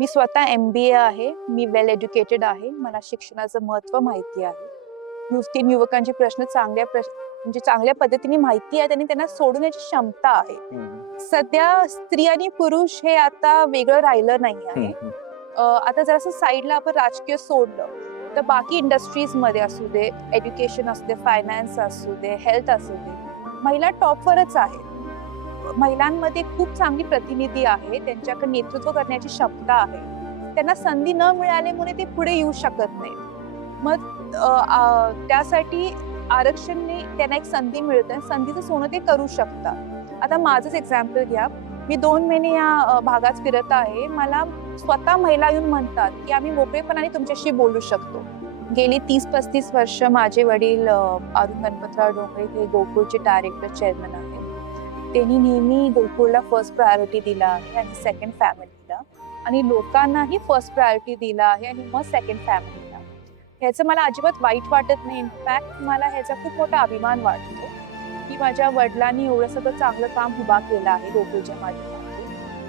मी स्वतः MBA आहे. Me well educated आहे. मला शिक्षणाचं महत्त्व माहिती आहे. युवती युवकांचे प्रश्न म्हणजे चांगल्या पद्धतीने माहिती आहे आणि त्यांना सोडवण्याची क्षमता आहे. सध्या स्त्री आणि पुरुष हे आता वेगळं राहिलं नाही आहे. आता जरासं साईडला आपण राजकीय सोडलं तर बाकी इंडस्ट्रीज मध्ये असू दे, एज्युकेशन असू दे, फायनान्स असू दे, हेल्थ असू दे, महिला टॉपवरच आहेत. महिलांमध्ये खूप चांगली प्रतिनिधी आहे, त्यांच्याकडे नेतृत्व करण्याची क्षमता आहे. त्यांना संधी न मिळाल्यामुळे ते पुढे येऊ शकत नाही. मग त्यासाठी आरक्षणने त्यांना एक संधी मिळते, संधीचं सोनं ते करू शकतात. आता माझंच एक्झाम्पल घ्या. मी 2 महिने या भागात फिरत आहे. मला स्वतः महिला येऊन म्हणतात की आम्ही मोकळेपणाने तुमच्याशी बोलू शकतो. गेली 30-35 वर्ष माझे वडील अरुण गणपतराव डोंगरे हे गोकुळचे डायरेक्टर चेअरमन आहेत. त्यांनी नेहमी गोकुळला फर्स्ट प्रायोरिटी दिला आहे आणि सेकंड फॅमिलीला, आणि लोकांनाही फर्स्ट प्रायोरिटी दिला आहे आणि मग सेकंड फॅमिलीला. ह्याचं मला अजिबात वाईट वाटत नाही. इनफॅक्ट मला ह्याचा खूप मोठा अभिमान वाटतो की माझ्या वडिलांनी एवढं सगळं चांगलं काम उभा केलं आहे गोकुळच्या माझ्यासाठी.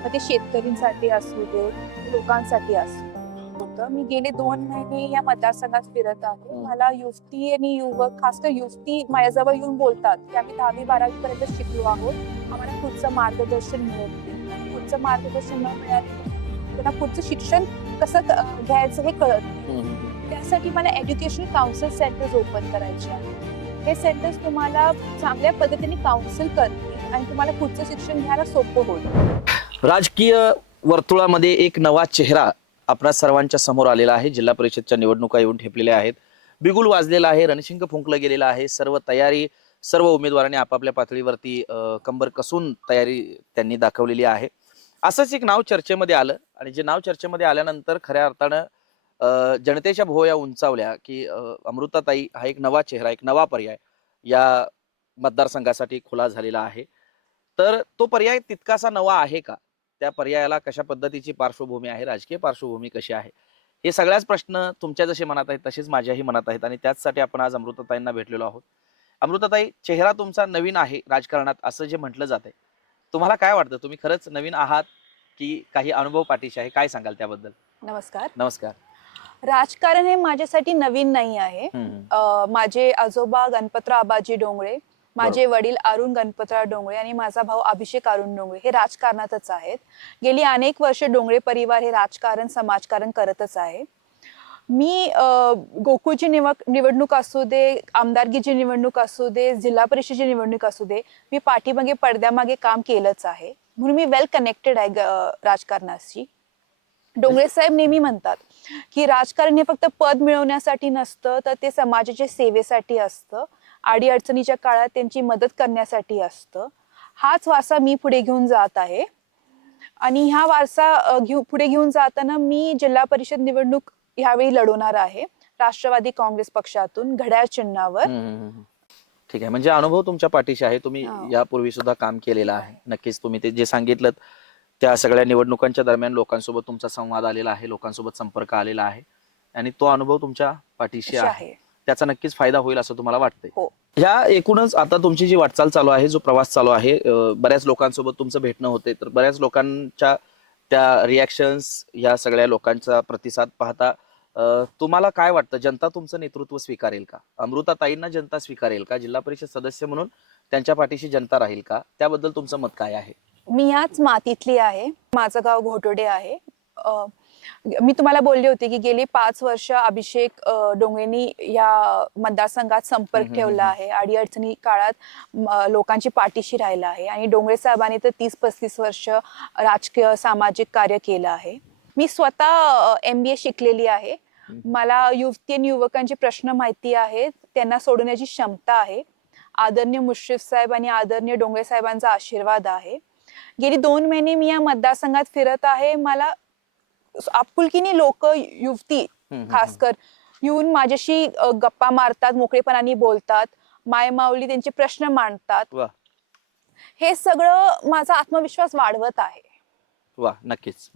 मग ते शेतकऱ्यांसाठी असू दे, लोकांसाठी असू दे. मी गेले 2 महिने या मतदारसंघात फिरत आहे. मला युवती आणि युवक, खासकर युवती माझ्याजवळ येऊन बोलतात की आम्ही 10वी-12वी पर्यंत शिकलो आहोत, आम्हाला पुढचं मार्गदर्शन मिळत नाही. पुढचं मार्गदर्शन न मिळाले त्यांना पुढचं शिक्षण कसं घ्यायचं हे कळत नाही. त्यासाठी मला एज्युकेशन काउन्सिल सेंटर्स ओपन करायचे आहे. हे सेंटर्स तुम्हाला चांगल्या पद्धतीने काउन्सिल करतील आणि तुम्हाला पुढचं शिक्षण घ्यायला सोपं होईल. राजकीय वर्तुळामध्ये एक नवा चेहरा आपणा सर्वांच्या समोर आलेला आहे. जिल्हा परिषदच्या निवडणुका येऊन ठेपलेल्या आहेत. बिगुल वाजलेला आहे, रणशिंग फुंकलं गेलेलं आहे. सर्व तयारी, सर्व उमेदवारांनी आपापल्या पातळीवरती कंबर कसून तयारी त्यांनी दाखवलेली आहे. असंच एक नाव चर्चेमध्ये आलं आणि जे नाव चर्चेमध्ये आल्यानंतर खऱ्या अर्थानं जनतेच्या भुवया उंचावल्या की अमृताताई हा एक नवा चेहरा, एक नवा पर्याय या मतदारसंघासाठी खुला झालेला आहे. तर तो पर्याय तितकासा नवा आहे का? त्या पर्यायाला कशा पद्धतीची पार्श्वभूमी आहे, राजकीय पार्श्वभूमी कशी आहे, हे सगळ्याच प्रश्न तुमच्या जसे मनात आहेत तसेच माझ्याही मनात आहेत आणि त्याचसाठी आपण आज अमृताताईंना भेटलेलो आहोत. अमृताताई, चेहरा तुमचा नवीन आहे राजकारणात असं जे म्हटलं जातंय, तुम्हाला काय वाटतं? तुम्ही खरंच नवीन आहात की काही अनुभव पाठीशी आहे? काय सांगाल त्याबद्दल? नमस्कार. नमस्कार. राजकारण हे माझ्यासाठी नवीन नाही आहे. माझे आजोबा गणपतराव आबाजी डोंगरे, माझे वडील अरुण गणपतराव डोंगरे आणि माझा भाऊ अभिषेक अरुण डोंगरे हे राजकारणातच आहेत. गेली अनेक वर्ष डोंगरे परिवार हे राजकारण, समाजकारण करतच आहे. मी गोकुळची निवडणूक असू दे, आमदारकीची निवडणूक असू दे, जिल्हा परिषदेची निवडणूक असू दे, मी पाठीमागे पडद्यामागे काम केलंच आहे. म्हणून मी वेल कनेक्टेड आहे राजकारणाशी. डोंगरे साहेब नेहमी म्हणतात की राजकारण हे फक्त पद मिळवण्यासाठी नसतं, तर ते समाजाच्या सेवेसाठी असतं, अडीअडचणीच्या काळात त्यांची मदत करण्यासाठी असतं. हाच वारसा मी पुढे घेऊन जात आहे आणि हा वारसा पुढे घेऊन जाताना मी जिल्हा परिषद निवडणूक ह्यावेळी लढवणार आहे राष्ट्रवादी काँग्रेस पक्षातून घड्याळ चिन्हावर. ठीक आहे, म्हणजे अनुभव तुमच्या पाठीशी आहे. तुम्ही यापूर्वी सुद्धा काम केलेलं आहे. नक्कीच तुम्ही ते जे सांगितलं त्या सगळ्या निवडणुकांच्या दरम्यान लोकांसोबत तुमचा संवाद आलेला आहे, लोकांसोबत संपर्क आलेला आहे आणि तो अनुभव तुमच्या पाठीशी आहे. त्याचा नक्कीच फायदा होईल असं तुम्हाला वाटतंय. ह्या एकूणच आता तुमची जी वाटचाल चालू आहे, जो प्रवास चालू आहे, बऱ्याच लोकांसोबत तुमचं भेटणं होते, तर बऱ्याच लोकांच्या त्या रिॲक्शन्स, या सगळ्या लोकांचा प्रतिसाद पाहता तुम्हाला काय वाटतं? जनता तुमचं नेतृत्व स्वीकारेल का? अमृताताईंना जनता स्वीकारेल का? जिल्हा परिषद सदस्य म्हणून त्यांच्या पाठीशी जनता राहील का? त्याबद्दल तुमचं मत काय आहे? मी याच मातीतली आहे. माझं गाव घोटोडे आहे. मी तुम्हाला बोलले होते की गेली 5 वर्ष अभिषेक डोंगरेंनी या मतदारसंघात संपर्क ठेवला आहे. अडीअडचणी काळात लोकांची पाठीशी राहिला आहे आणि डोंगरे साहेबांनी तर 30-35 वर्ष राजकीय सामाजिक कार्य केलं आहे. मी स्वतः MBA शिकलेली आहे. मला युवती आणि युवकांचे प्रश्न माहिती आहेत, त्यांना सोडवण्याची क्षमता आहे. आदरणीय मुश्रीफ साहेब आणि आदरणीय डोंगरे साहेबांचा आशीर्वाद आहे. गेली 2 महिने मी या मतदारसंघात फिरत आहे. मला आपुलकीने लोक, युवती खासकर येऊन माझ्याशी गप्पा मारतात, मोकळेपणाने बोलतात, मायमाऊली त्यांचे प्रश्न मांडतात. हे सगळं माझा आत्मविश्वास वाढवत आहे. नक्कीच.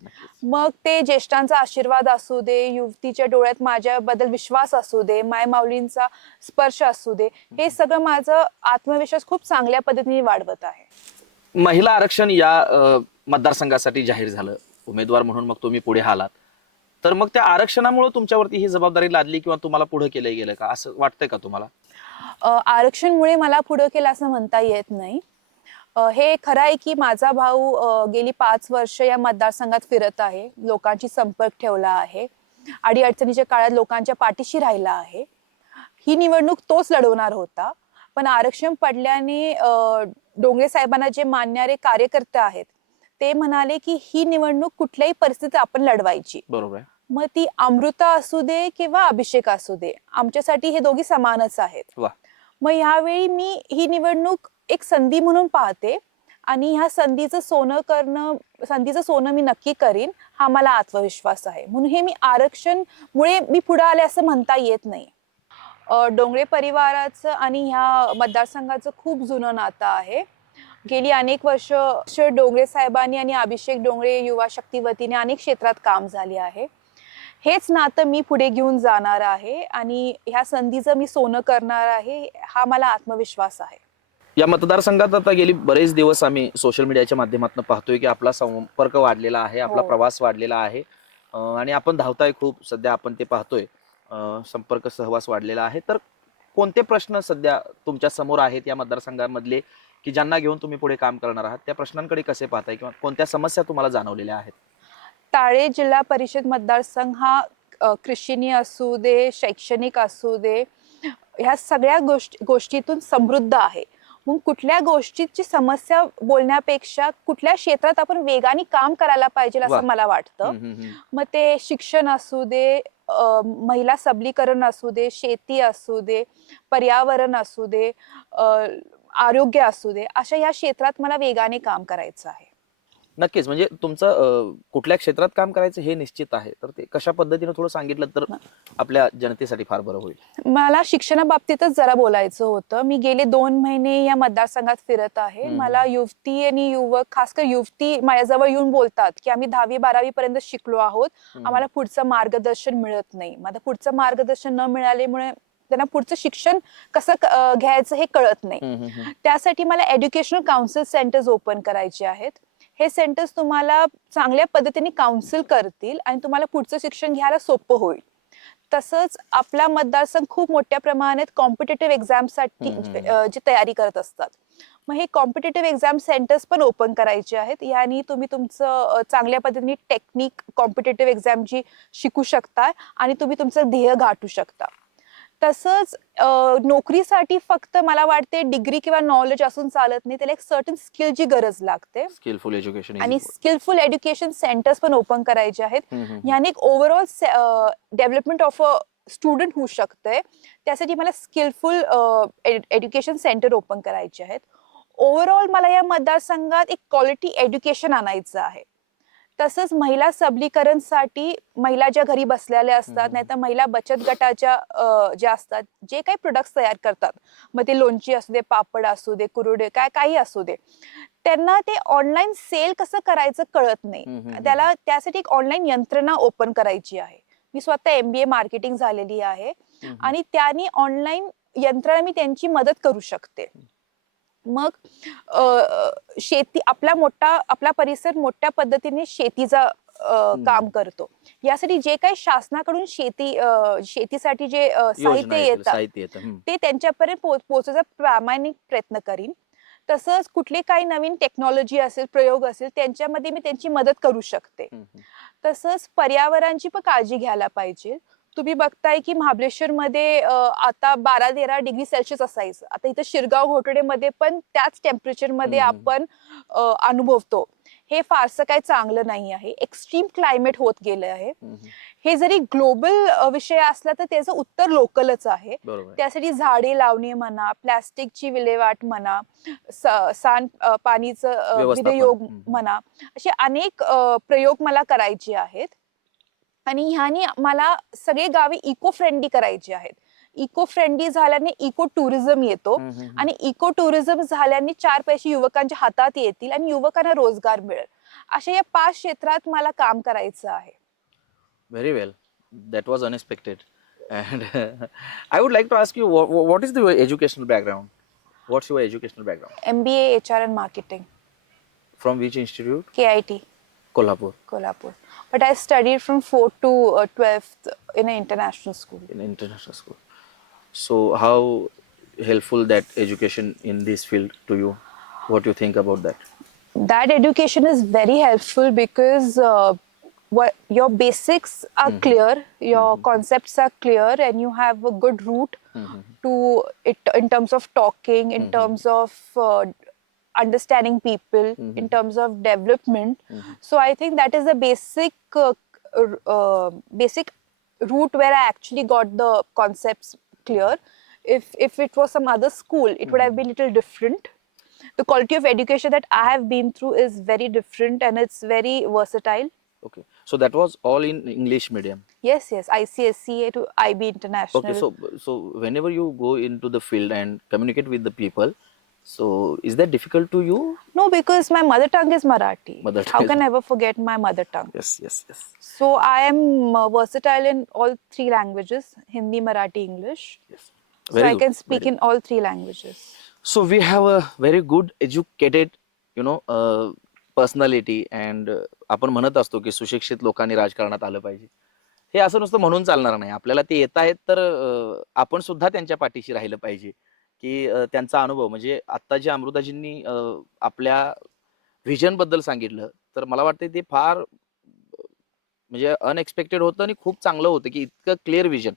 मग ते ज्येष्ठांचा आशीर्वाद असू दे, युवतीच्या डोळ्यात माझ्याबद्दल विश्वास असू दे, मायमाऊलींचा स्पर्श असू दे, हे सगळं माझं आत्मविश्वास खूप चांगल्या पद्धतीने वाढवत आहे. महिला आरक्षण या मतदारसंघासाठी जाहीर झालं. उमेदवार म्हणून मग तुम्ही पुढे आलात, तर मग त्या आरक्षणामुळे तुमच्यावरती ही जबाबदारी लादली किंवा तुम्हाला पुढे केलं गेलं का, असं वाटतंय का तुम्हाला? आरक्षणमुळे मला पुढं केलं असं म्हणता येत नाही. हे खरं आहे की माझा भाऊ गेली 5 वर्ष या मतदारसंघात फिरत आहे, लोकांशी संपर्क ठेवला आहे, अडीअडचणीच्या काळात लोकांच्या पाठीशी राहिला आहे. ही निवडणूक तोच लढवणार होता, पण आरक्षण पडल्याने डोंगरे साहेबांना जे मानणारे कार्यकर्ते आहेत ते म्हणाले की ही निवडणूक कुठल्याही परिस्थितीत आपण लढवायची. बरोबर आहे. मग ती अमृता असू दे किंवा अभिषेक असू दे, आमच्यासाठी हे दोघी समानच आहेत. वा. मग यावेळी मी ही निवडणूक एक संधी म्हणून पाहते आणि ह्या संधीचं सोनं मी नक्की करीन, हा मला आत्मविश्वास आहे. म्हणून हे मी आरक्षणमुळे मी पुढे आले असं म्हणता येत नाही. डोंगरे परिवाराचं आणि ह्या मतदारसंघाचं खूप जुनं नातं आहे. गेली अनेक वर्ष डोंगरे साहेबांनी आणि अभिषेक डोंगरे युवा शक्ती वतीने अनेक क्षेत्रात काम झाले आहे. हेच नातं मी पुढे घेऊन जाणार आहे आणि ह्या संधीचं मी सोनं करणार आहे, हा मला आत्मविश्वास आहे. या मतदारसंघात आता गेली बरेच दिवस आम्ही सोशल मीडियाच्या माध्यमातून पाहतोय की आपला संपर्क वाढलेला आहे, आपला हो. प्रवास वाढलेला आहे, आणि आपण धावताय खूप, सध्या आपण ते पाहतोय, संपर्क सहवास वाढलेला आहे. तर कोणते प्रश्न सध्या तुमच्या समोर आहेत या मतदारसंघामधले, की ज्यांना घेऊन तुम्ही पुढे काम करणार आहात, त्या प्रश्नांकडे कसे पाहताय किंवा कोणत्या समस्या तुम्हाला जाणवलेल्या आहेत? ताळे जिल्हा परिषद मतदारसंघ हा कृषीनी असू दे, शैक्षणिक असू दे, ह्या सगळ्या गोष्टीतून समृद्ध आहे. मग कुठल्या गोष्टीची समस्या बोलण्यापेक्षा कुठल्या क्षेत्रात आपण वेगाने काम करायला पाहिजे वा. असं मला वाटतं. मग ते शिक्षण असू दे, महिला सबलीकरण असू दे, शेती असू दे, पर्यावरण असू दे, आरोग्य असू दे, अशा या क्षेत्रात मला वेगाने काम करायचं आहे. नक्कीच. म्हणजे तुमचं कुठल्या क्षेत्रात काम करायचं हे निश्चित आहे, तर ते कशा पद्धतीने थोडं सांगितलं तर आपल्या जनतेसाठी फार बरं होईल. मला शिक्षणाबाबतीतच जरा बोलायचं होतं. मी गेले 2 महिने या मतदारसंघात फिरत आहे. मला युवती आणि युवक, खासकर युवती माझ्याजवळ येऊन बोलतात की आम्ही 10वी-12वी पर्यंत शिकलो आहोत, आम्हाला पुढचं मार्गदर्शन मिळत नाही. माझं पुढचं मार्गदर्शन न मिळाल्यामुळे त्यांना पुढचं शिक्षण कसं घ्यायचं हे कळत नाही. त्यासाठी मला एज्युकेशनल काउन्सिल सेंटर्स ओपन करायचे आहेत. हे सेंटर्स तुम्हाला चांगल्या पद्धतीने काउन्सिल करतील आणि तुम्हाला पुढचं शिक्षण घ्यायला सोपं होईल. तसंच आपला मतदारसंघ खूप मोठ्या प्रमाणात कॉम्पिटेटिव्ह एक्झामसाठी जी तयारी करत असतात. मग हे कॉम्पिटेटिव्ह एक्झाम सेंटर्स पण ओपन करायचे आहेत. यानी तुम्ही तुमचं चांगल्या पद्धतीने टेक्निक कॉम्पिटेटिव्ह एक्झामची शिकू शकता आणि तुम्ही तुमचं ध्येय गाठू शकता. तसंच नोकरीसाठी फक्त मला वाटते डिग्री किंवा नॉलेज असून चालत नाही, त्याला एक सर्टन स्किलची गरज लागते स्किलफुल एज्युकेशन आणि स्किलफुल एज्युकेशन सेंटर्स पण ओपन करायचे आहेत. याने एक overall development of a student होऊ शकते. त्यासाठी मला स्किलफुल एज्युकेशन सेंटर ओपन करायचे आहेत. ओव्हरऑल मला या मतदारसंघात एक क्वालिटी एज्युकेशन आणायचं आहे. तसंच महिला सबलीकरणसाठी महिला ज्या घरी बसलेल्या असतात, नाहीतर महिला बचत गटाच्या ज्या असतात, जे काही प्रोडक्ट्स तयार करतात, मग ते लोणची असू दे, पापड असू दे, कुरडे काही असू दे, त्यांना ते ऑनलाईन सेल कसं करायचं कळत नाही. त्यासाठी एक ऑनलाईन यंत्रणा ओपन करायची आहे. मी स्वतः MBA मार्केटिंग झालेली आहे आणि त्याने ऑनलाईन यंत्रणा मी त्यांची मदत करू शकते. मग शेती आपला परिसर मोठ्या पद्धतीने शेतीचा काम करतो. यासाठी जे काही शासनाकडून शेतीसाठी जे साहित्य येतं ते त्यांच्यापर्यंत पोहोचवायचा प्रामाणिक प्रयत्न करीन. तसंच कुठले काही नवीन टेक्नॉलॉजी असेल, प्रयोग असेल, त्यांच्यामध्ये मी त्यांची मदत करू शकते. तसंच पर्यावरणाची पण काळजी घ्यायला पाहिजे. तुम्ही बघताय की महाबळेश्वरमध्ये आता 12-13 डिग्री सेल्सिअस असायचं, आता इथं शिरगाव घोटडेमध्ये पण त्याच टेम्परेचरमध्ये आपण अनुभवतो. हे फारसं काही चांगलं नाही आहे. एक्स्ट्रीम क्लायमेट होत गेलं आहे. हे जरी ग्लोबल विषय असला तर त्याचं उत्तर लोकलच आहे. त्यासाठी झाडे लावणे म्हणा, प्लास्टिकची विल्हेवाट म्हणा, पाणीचं विनियोग म्हणा, असे अनेक प्रयोग मला करायचे आहेत. आणि ह्यानी मला सगळे गावे इको फ्रेंडली करायचे आहेत. इको फ्रेंडली झाल्याने इको टुरिझम येतो आणि इको टुरिझम झाल्याने 4 पैसे युवकांच्या हातात येतील आणि युवकांना रोजगार मिळेल. अशा या 5 क्षेत्रात मला काम करायचं आहे. Very well, that was unexpected. And I would like to ask you, what is the educational background? What's your educational background? MBA HR and Marketing. From which institute? KIT. Kolhapur. Kolhapur. But I studied from 4th to 12th in an international school. In international school. So how helpful that education in this field to you? What do you think about that? That education is very helpful because what your basics are clear, your concepts are clear, and you have a good route to it in terms of talking, in terms of understanding people, in terms of development. So I think that is the basic route where I actually got the concepts clear. If it was some other school, it would have been a little different. The quality of education that I have been through is very different and it's very versatile. Okay. So that was all in English medium. Yes, ICSE to IB International. Okay. So whenever you go into the field and communicate with the people, so is that difficult to you? No, because my mother tongue is Marathi. Mother How tongue can I ever forget my mother tongue? Yes. So I am versatile in all 3 languages: Hindi, Marathi, English. Yes. So Very I good. can speak in all 3 languages. So we have a very good educated, personality and आपण म्हणत असतो की सुशिक्षित लोकांनी राजकारणात आलं पाहिजे. हे असं नुसतं म्हणून चालणार नाही. आपल्याला ते येत आहेत तर आपण सुद्धा त्यांच्या पाठीशी राहिलं पाहिजे, की त्यांचा अनुभव म्हणजे आता जे अमृताजींनी आपल्या व्हिजन बद्दल सांगितलं, तर मला वाटतं ते फार म्हणजे अनएक्सपेक्टेड होतं आणि खूप चांगलं होतं, की इतकं क्लिअर व्हिजन.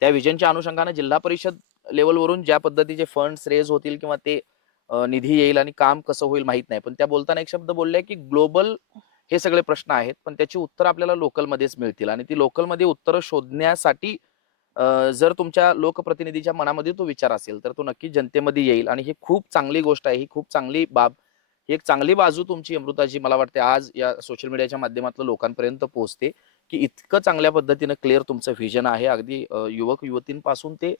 त्या व्हिजनच्या अनुषंगाने जिल्हा परिषद लेवलवरून ज्या पद्धतीचे फंड्स रेज होतील किंवा ते निधी येईल आणि काम कसं होईल माहित नाही, पण त्या बोलताना एक शब्द बोलले की ग्लोबल हे सगळे प्रश्न आहेत, पण त्याची उत्तर आपल्याला लोकलमध्येच मिळतील आणि ती लोकलमध्ये उत्तरं शोधण्यासाठी जर तुमच्या लोकप्रतिनिधीच्या मनामध्ये तो विचार असेल तर तो नक्की जनतेमध्ये येईल आणि ही खूप चांगली गोष्ट आहे. ही खूप चांगली बाब, ही एक चांगली बाजू तुमची अमृताजी मला वाटते आज या सोशल मीडियाच्या माध्यमातून लोकांपर्यंत पोहोचते, की इतकं चांगल्या पद्धतीनं क्लिअर तुमचं व्हिजन आहे. अगदी युवक युवतींपासून ते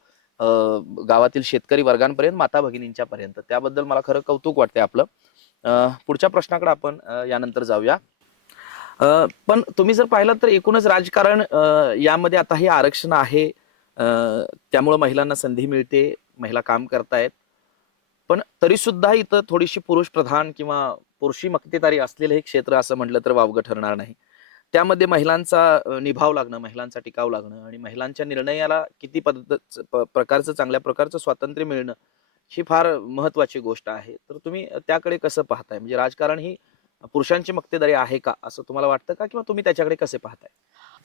गावातील शेतकरी वर्गांपर्यंत, माता भगिनींच्या पर्यंत. त्याबद्दल मला खरं कौतुक वाटते आपलं. पुढच्या प्रश्नाकडे आपण यानंतर जाऊया. पण तुम्ही जर पाहिलं तर एकूणच राजकारण यामध्ये आता हे आरक्षण आहे, त्यामुळे महिलांना संधी मिळते, महिला काम करतायत, पण तरी सुद्धा इथं थोडीशी पुरुष प्रधान किंवा पुरुषी मक्तेदारी असलेलं हे क्षेत्र असं म्हटलं तर वावगं ठरणार नाही. त्यामध्ये महिलांचा निभाव लागणं, महिलांचा टिकाव लागणं आणि महिलांच्या निर्णयाला किती प्रकारचं चांगल्या प्रकारचं स्वातंत्र्य मिळणं ही फार महत्वाची गोष्ट आहे. तर तुम्ही त्याकडे कसं पाहताय? म्हणजे राजकारण ही पुरुषांची मक्तेदारी आहे का असं तुम्हाला वाटतं का, किंवा तुम्ही त्याच्याकडे कसे पाहताय?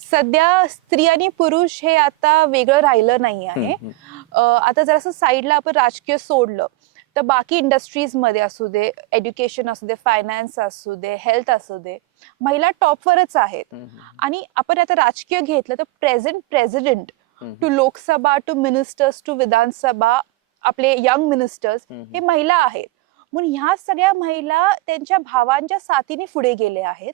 सध्या स्त्री आणि पुरुष हे आता वेगळं राहिलं नाही आहे. आता जरासं साईडला आपण राजकीय सोडलं तर बाकी इंडस्ट्रीज मध्ये असू दे, एज्युकेशन असू दे, फायनान्स असू दे, हेल्थ असू दे, महिला टॉपवरच आहेत. आणि आपण आता राजकीय घेतलं तर present president two Lok Sabha, two ministers, two Vidhan Sabha, आपले यंग मिनिस्टर्स हे महिला आहेत. म्हणून ह्या सगळ्या महिला त्यांच्या भावांच्या साथीने पुढे गेले आहेत.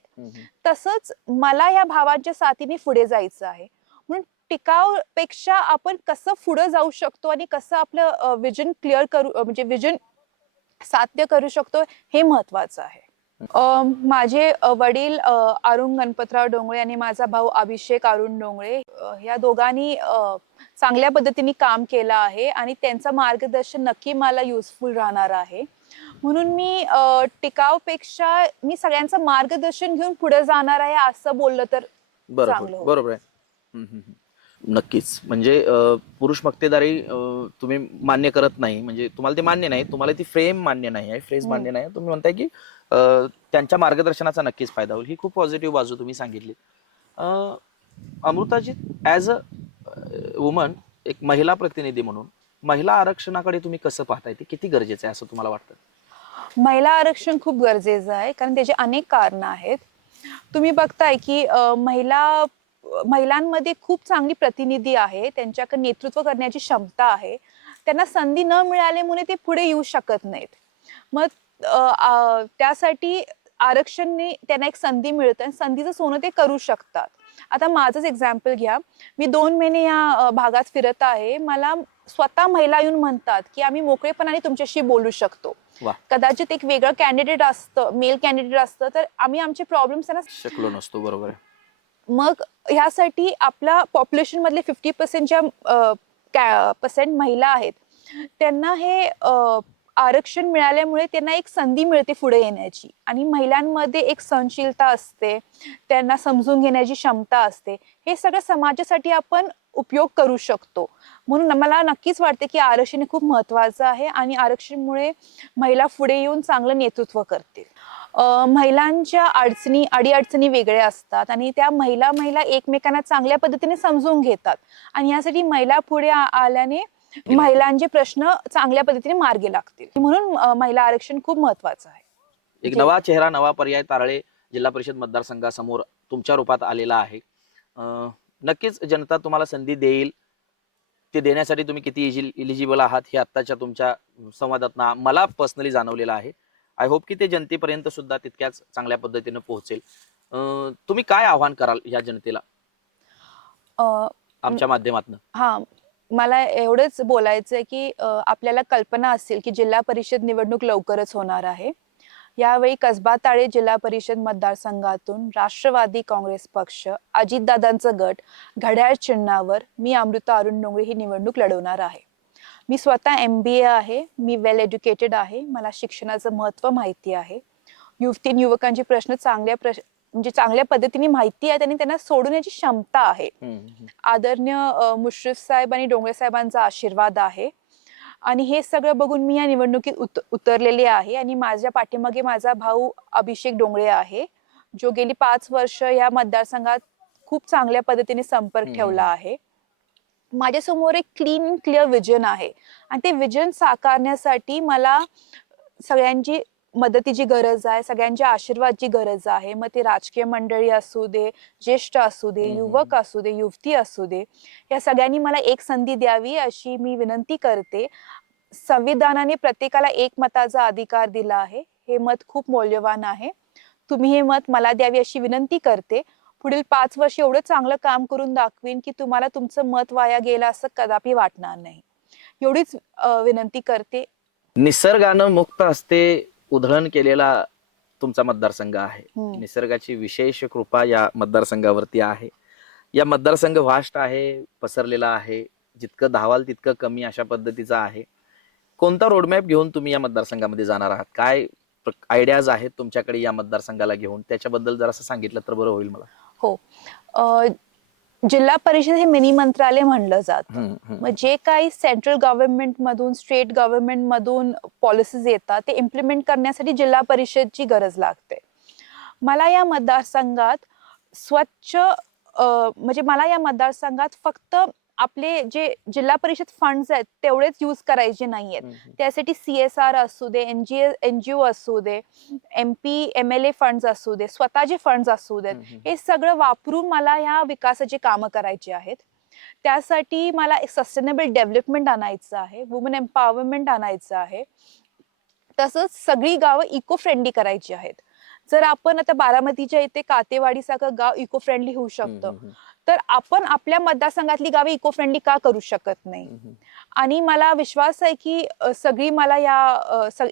तसंच मला ह्या भावांच्या साथीने पुढे जायचं आहे. म्हणून टिकाव पेक्षा आपण कसं पुढे जाऊ शकतो आणि कसं आपलं विजन क्लिअर करू, म्हणजे विजन साध्य करू शकतो हे महत्वाचं आहे. माझे वडील अरुण गणपतराव डोंगळे आणि माझा भाऊ अभिषेक अरुण डोंगळे, या दोघांनी चांगल्या पद्धतीने काम केलं आहे आणि त्यांचं मार्गदर्शन नक्की मला युजफुल राहणार आहे. म्हणून मी टिकावपेक्षा मी सगळ्यांचं मार्गदर्शन घेऊन पुढे जाणार आहे असं बोललं तर चांगलं होईल. बरोबर आहे. नक्कीच. म्हणजे पुरुष मक्तेदारी तुम्ही मान्य करत नाही, म्हणजे तुम्हाला ते मान्य नाही, तुम्हाला ती फ्रेम मान्य नाही आहे, फ्रेज मान्य नाही. तुम्ही म्हणताय की त्यांच्या मार्गदर्शनाचा नक्कीच फायदा होईल. ही खूप पॉझिटिव्ह बाजू तुम्ही सांगितली. अमृताजी, ऍज अ वुमन, एक महिला प्रतिनिधी म्हणून महिला आरक्षणाकडे तुम्ही कसं पाहताय? ते किती गरजेचं आहे असं तुम्हाला वाटतं? महिला आरक्षण खूप गरजेचं आहे कारण त्याचे अनेक कारण आहेत. तुम्ही बघताय की महिलांमध्ये खूप चांगली प्रतिनिधी आहे, त्यांच्याकडे नेतृत्व करण्याची क्षमता आहे, त्यांना संधी न मिळाल्यामुळे ते पुढे येऊ शकत नाहीत. मग त्यासाठी आरक्षणने त्यांना एक संधी मिळते आणि संधीचं सोनं ते करू शकतात. आता माझंच एक्झाम्पल घ्या. मी 2 महिने या भागात फिरत आहे. मला स्वतः महिला येऊन म्हणतात की आम्ही मोकळेपणाने तुमच्याशी बोलू शकतो. कदाचित एक वेगळं कॅन्डिडेट असतं, मेल कॅन्डिडेट असतं तर आम्ही आमचे प्रॉब्लेम्स त्यांना शकलो नसतो. बरोबर आहे. मग ह्यासाठी आपल्या पॉप्युलेशन मधले 50% ज्या महिला आहेत त्यांना हे आरक्षण मिळाल्यामुळे त्यांना एक संधी मिळते पुढे येण्याची, आणि महिलांमध्ये एक सहनशीलता असते, त्यांना समजून घेण्याची क्षमता असते. हे सगळं समाजासाठी आपण उपयोग करू शकतो. म्हणून मला नक्कीच वाटते की आरक्षण हे खूप महत्त्वाचं आहे, आणि आरक्षणामुळे महिला पुढे येऊन चांगलं नेतृत्व करतील. महिलांच्या अडीअडचणी वेगळ्या असतात, आणि त्या महिला एकमेकांना चांगल्या पद्धतीने समजून घेतात, आणि यासाठी महिला पुढे आल्याने महिलांचे प्रश्न चांगल्या पद्धतीने मार्गी लागतील. म्हणून महिला आरक्षण खूप महत्त्वाचं आहे. एक नवा चेहरा, नवा पर्याय तारळे जिल्हा परिषद मतदारसंघासमोर तुमच्या रूपात आलेला आहे. नक्कीच जनता तुम्हाला संधी देईल. ते देण्यासाठी तुम्ही किती इलिजिबल आहात हे आत्ताच्या तुमच्या संवादातनं मला पर्सनली जाणवलेलं आहे. आय होप की ते जनतेपर्यंत सुद्धा तितक्याच चांगल्या पद्धतीने पोहोचेल. तुम्ही काय आव्हान कराल या जनतेला आमच्या माध्यमातून? हा, मला एवढंच बोलायचं आहे की आपल्याला कल्पना असेल की जिल्हा परिषद निवडणूक लवकरच होणार आहे. यावेळी कसबा ताळे जिल्हा परिषद मतदारसंघातून राष्ट्रवादी काँग्रेस पक्ष, अजितदादांचं गट, घड्याळ चिन्हावर मी अमृता अरुण डोंगरे ही निवडणूक लढवणार आहे. मी स्वतः MBA आहे, मी वेल एज्युकेटेड आहे, मला शिक्षणाचं महत्त्व माहिती आहे. युवकांचे प्रश्न चांगल्या पद्धतीने माहिती आहे, आणि त्यांना सोडवण्याची क्षमता आहे. आदरणीय मुश्रीफ साहेब आणि डोंगरे साहेबांचा आशीर्वाद आहे, आणि हे सगळं बघून मी या निवडणुकीत उतरलेली आहे. आणि माझ्या पाठीमागे माझा भाऊ अभिषेक डोंगरे आहे, जो गेली 5 वर्ष या मतदारसंघात खूप चांगल्या पद्धतीने संपर्क ठेवला आहे. माझ्यासमोर एक क्लीन अँड क्लिअर विजन आहे, आणि ते विजन साकारण्यासाठी मला सगळ्यांची मदतीची गरज आहे, सगळ्यांच्या आशीर्वादची गरज आहे. मग ते राजकीय मंडळी असू दे, ज्येष्ठ असू दे, युवक असू दे, युवती असू दे, या सगळ्यांनी मला एक संधी द्यावी अशी मी विनंती करते. संविधानाने प्रत्येकाला एक मताचा अधिकार दिला आहे. हे मत खूप मौल्यवान आहे. तुम्ही हे मत मला द्यावी अशी विनंती करते. पुढील 5 वर्ष एवढं चांगलं काम करून दाखवीन की तुम्हाला तुमचं मत वाया गेलं असं कदापि वाटणार नाही. एवढीच विनंती करते. निसर्गानं मुक्त हस्ते उधळण केलेला तुमचा मतदारसंघ आहे. निसर्गाची विशेष कृपा या मतदारसंघावरती आहे. या मतदारसंघ व्हास्ट आहे, पसरलेला आहे, जितकं धावाल तितकं कमी अशा पद्धतीचा आहे. कोणता रोडमॅप घेऊन तुम्ही या मतदारसंघामध्ये जाणार आहात? काय आयडियाज आहेत तुमच्याकडे या मतदारसंघाला घेऊन? त्याच्याबद्दल जर असं सांगितलं तर बरं होईल मला. हो, जिल्हा परिषद हे मिनी मंत्रालय म्हणलं जातं. मग जे काही सेंट्रल गव्हर्नमेंट मधून, स्टेट गव्हर्नमेंट मधून पॉलिसीज येतात ते इम्प्लिमेंट करण्यासाठी जिल्हा परिषदची गरज लागते. मला या मतदारसंघात मला या मतदारसंघात फक्त आपले जे जिल्हा परिषद फंड्स आहेत तेवढेच यूज करायचे नाहीयेत. त्यासाठी CSR असू दे, NGO असू दे, MP MLA फंड्स असू दे, स्वतःचे फंड्स असू देत, हे सगळं वापरून मला ह्या विकासाची कामं करायची आहेत. त्यासाठी मला एक सस्टेनेबल डेव्हलपमेंट आणायचं आहे, वुमन एम्पॉवरमेंट आणायचं आहे. तसंच सगळी गावं इको फ्रेंडली करायची आहेत. जर आपण आता बारामतीच्या इथे कातेवाडी सारखं गाव इको फ्रेंडली होऊ शकतं, तर आपण आपल्या मतदारसंघातली गावे इको फ्रेंडली का करू शकत नाही? आणि मला विश्वास आहे की सगळी मला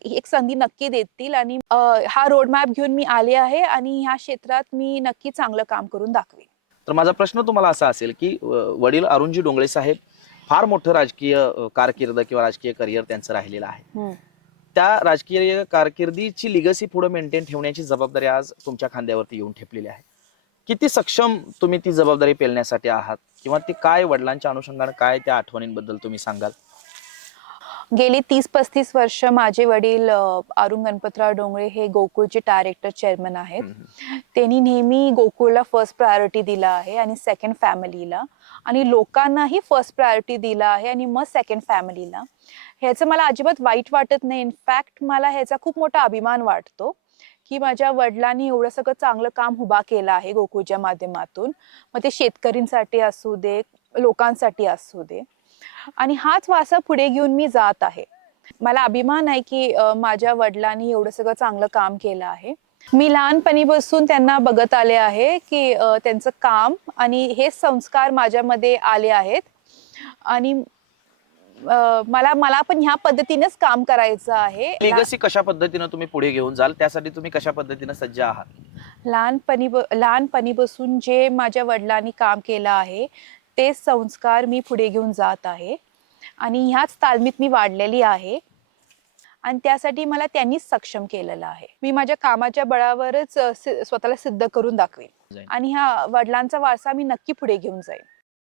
एक संधी नक्की देतील, आणि हा रोडमॅप घेऊन मी आले आहे, आणि ह्या क्षेत्रात मी नक्की चांगलं काम करून दाखवेन. तर माझा प्रश्न तुम्हाला असा असेल की वडील अरुणजी डोंगरे साहेब फार मोठं राजकीय कारकीर्द किंवा राजकीय करिअर त्यांचं राहिलेलं आहे. त्या राजकीय कारकिर्दीची लिगसी पुढे मेंटेन ठेवण्याची जबाबदारी आज तुमच्या खांद्यावरती येऊन ठेपलेली आहे. किती सक्षम तुम्ही ती जबाबदारी पेलण्यासाठी आहात, किंवा ती काय वडिलांच्या अनुषंगाने काय त्या आठवणींबद्दल तुम्ही सांगाल? गेली 30-35 वर्ष माझे वडील अरुण गणपतराव डोंगरे हे गोकुळचे डायरेक्टर चेअरमन आहेत. त्यांनी नेहमी गोकुळला फर्स्ट प्रायोरिटी दिला आहे, आणि सेकंड फॅमिलीला, आणि लोकांनाही फर्स्ट प्रायोरिटी दिला आहे, आणि मग सेकंड फॅमिलीला. ह्याचं मला अजिबात वाईट वाटत नाही. इनफॅक्ट मला ह्याचा खूप मोठा अभिमान वाटतो की माझ्या वडिलांनी एवढं सगळं चांगलं काम उभा केलं आहे गोकुळच्या माध्यमातून. मग ते शेतकऱ्यांसाठी असू दे, लोकांसाठी असू दे, आणि हाच वारसा पुढे घेऊन मी जात आहे. मला अभिमान आहे की माझ्या वडिलांनी एवढं सगळं चांगलं काम केलं आहे. मी लहानपणीपासून त्यांना बघत आले आहे की त्यांचं काम आणि हे संस्कार माझ्यामध्ये आले आहेत, आणि मला पण ह्या पद्धतीनेच काम करायचं आहे. लिगसी कशा पद्धतीने तुम्ही पुढे घेऊन जाल, त्यासाठी तुम्ही कशा पद्धतीने सज्ज आहात? लहानपणीपासून जे माझ्या वडिलांनी काम केलं आहे ते संस्कार मी पुढे घेऊन जात आहे, आणि ह्याच तालमीत मी वाढलेली आहे. आणि त्यासाठी मला त्यांनीच सक्षम केलेलं आहे. मी माझ्या कामाच्या बळावरच स्वतःला सिद्ध करून दाखवेन जाईन. आणि ह्या वडिलांचा वारसा मी नक्की पुढे घेऊन जाईन.